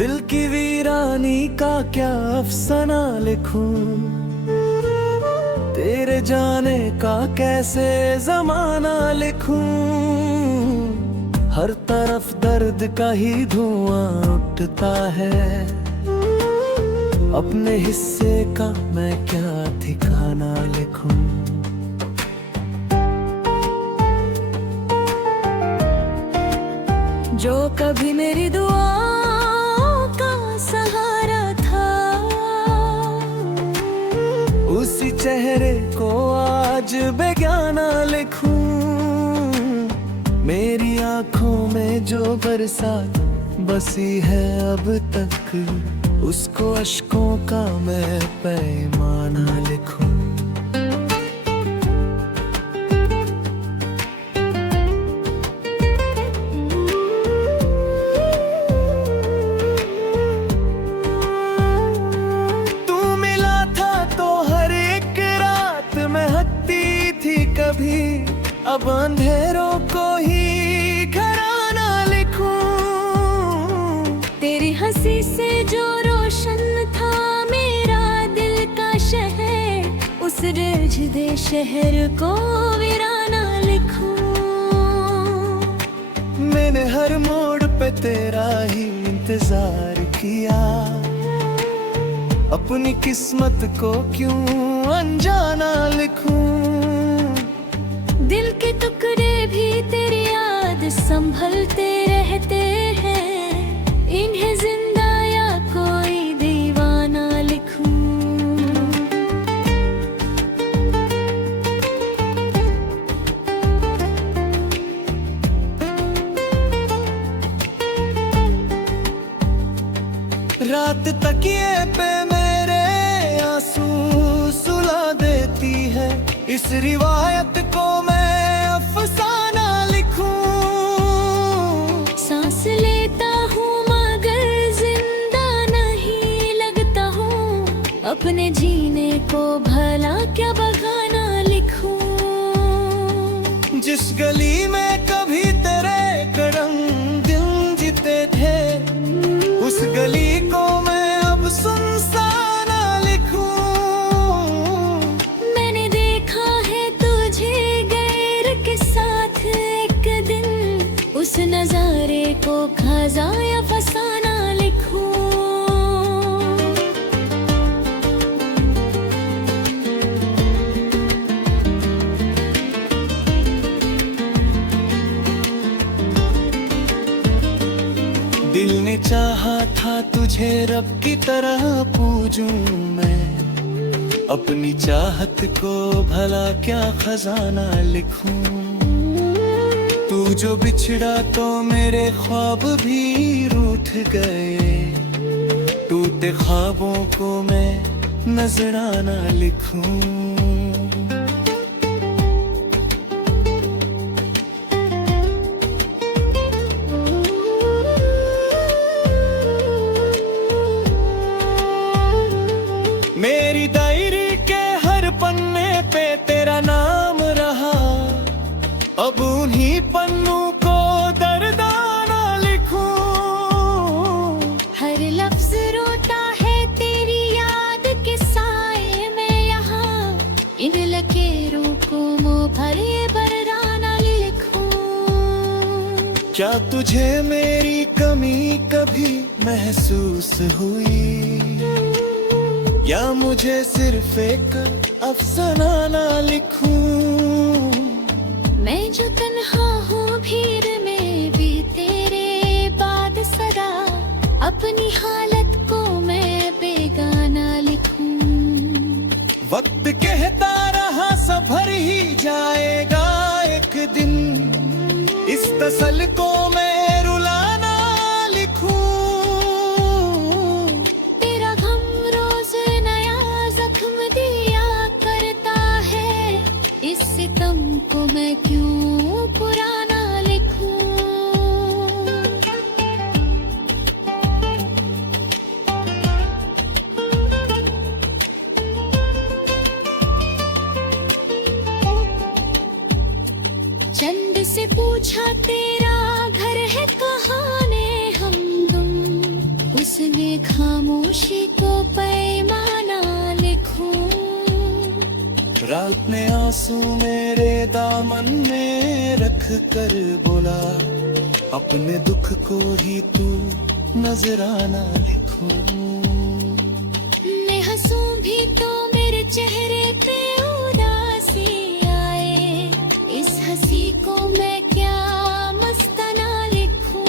दिल की वीरानी का क्या अफसाना लिखूं, तेरे जाने का कैसे जमाना लिखूं। हर तरफ दर्द का ही धुआं उठता है, अपने हिस्से का मैं क्या ठिकाना लिखूं। जो कभी मेरी दुआओं का सहारा था, उसी चेहरे को आज बेगाना लिखूं। मेरी आंखों में जो बरसात बसी है अब तक, उसको अश्कों का मैं पैमाना लिखूं। तू मिला था तो हर एक रात महकती थी कभी, अब अंधेरों को ही घराना लिखूं। तेरी हंसी से जो रोशन था मेरा दिल का शहर, उस रजदे शहर को वीराना लिखूं। मैंने हर मोड़ पे तेरा ही इंतजार किया, अपनी किस्मत को क्यों अनजाना लिखूं। दिल के टुकड़े भी तेरी याद संभलते रहते हैं, इन्हें जिंदा या कोई दीवाना लिखूं। रात तकिए पे मेरे आंसू सुला देती है, इस रिवायत को मैं अफसाना लिखूं। सांस लेता हूँ मगर जिंदा नहीं लगता हूँ, अपने जीने को भला क्या बहाना लिखूं। जिस गली में कभी तेरे कदम दिल जीते थे, उस गली को मैं अब सुनसाना लिखूं। मैंने देखा है तुझे गैर के साथ एक दिन, उस नजारे को खजा या फसाना लिखूं। दिल ने चाहा था तुझे रब की तरह पूजूं मैं, अपनी चाहत को भला क्या खजाना लिखूं। तू जो बिछड़ा तो मेरे ख्वाब भी रूठ गए, टूटे ख्वाबों को मैं नजराना लिखूं। मेरी डायरी के हर पन्ने पे तेरा नाम रहा, अब उन्हीं पन्नों को दर्दाना लिखूं। हर लफ्ज रोता है तेरी याद के साए में यहाँ, इन लकीरों को मुँह भरे बरदाना लिखूं। क्या तुझे मेरी कमी कभी महसूस हुई, या मुझे सिर्फ एक अफसाना लिखूं। मैं जो तन्हा हूँ भीड़ में भी तेरे बाद सदा, अपनी हालत को मैं बेगाना लिखूं। वक्त कहता रहा संभर ही जाएगा एक दिन, इस तसल को मैं रुलाना लिखूं। तेरा गम रोज नया जख्म दिया करता है, इस सितम को मैं क्यों पुराना लिखूं। चंद से पूछा तेरा घर है कहाँ ने हमदम, उस खामोशी को पैमाना लिखूं। रात ने आंसू मेरे दामन में रख कर बोला, अपने दुख को ही तू नजराना लिखूं। मैं हंसूं भी तो मेरे चेहरे पे उदासी आए, इस हंसी को मैं क्या मस्ताना लिखूं।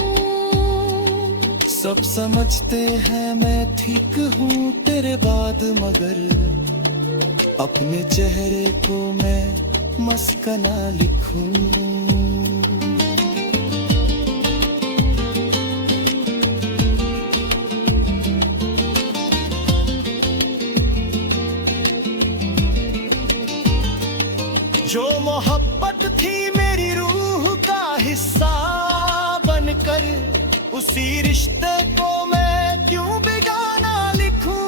सब समझते हैं मैं ठीक हूँ तेरे बाद, मगर अपने चेहरे को मैं मस्कना लिखूं। जो मोहब्बत थी मेरी रूह का हिस्सा बनकर, उसी रिश्ते को मैं क्यों बेगाना लिखूं।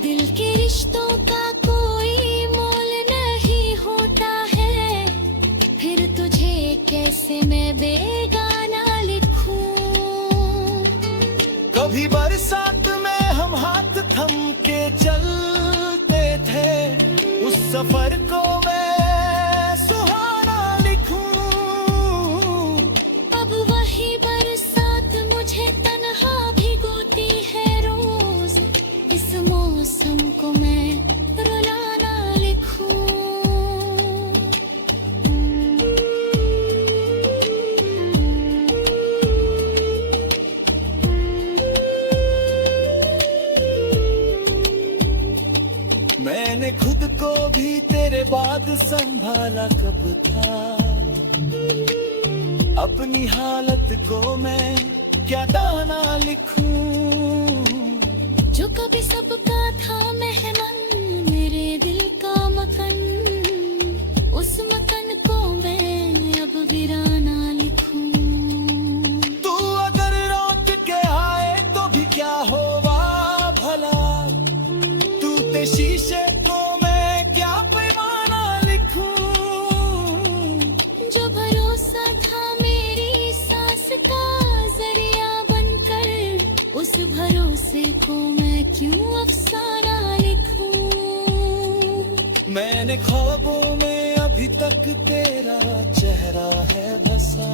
दिल के रिश्तों का कोई मोल नहीं होता है, फिर तुझे कैसे मैं बेगाना लिखूं। कभी बरसात में हम हाथ थम के चलते थे, उस सफर को मैं सुहाना लिखूं। अब वही बरसात मुझे तन्हा भिगोती है रोज, इस मौसम को मैं रुलाना लिखूं। मैंने खुद को भी तेरे बाद संभाला कब था, अपनी हालत को मैं क्या दाना लिखूं। जो कभी सबका था मेहमान, मेरे दिल का मकान, उस मकान को मैं अब वीराना लिखूं। तू अगर लौट के आए तो भी क्या होगा भला, टूटे शीशे को मैं क्या पैमाना लिखूं। जो भरोसा था मेरी सांस का जरिया बनकर, उस भरोसे को मैं क्यों अफसाना लिखूं। मैंने ख्वाबों में अभी तक तेरा चेहरा है बसा,